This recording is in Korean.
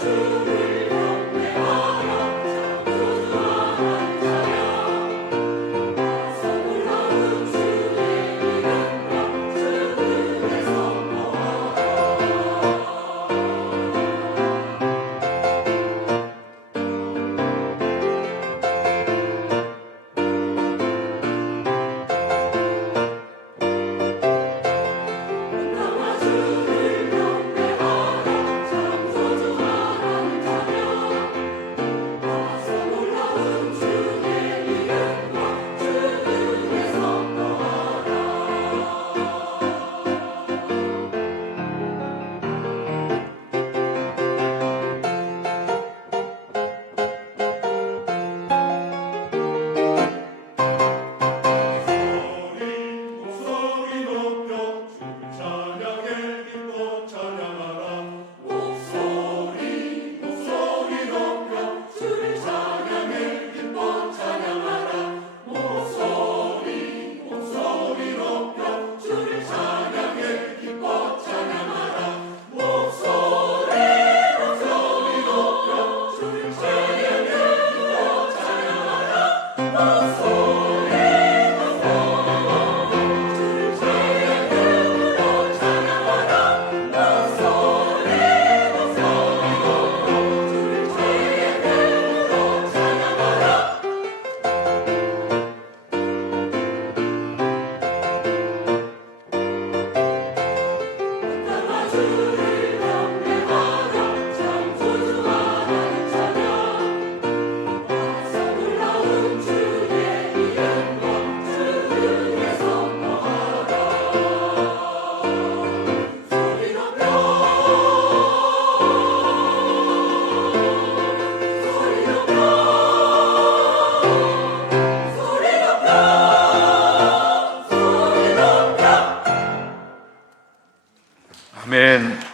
to 아멘.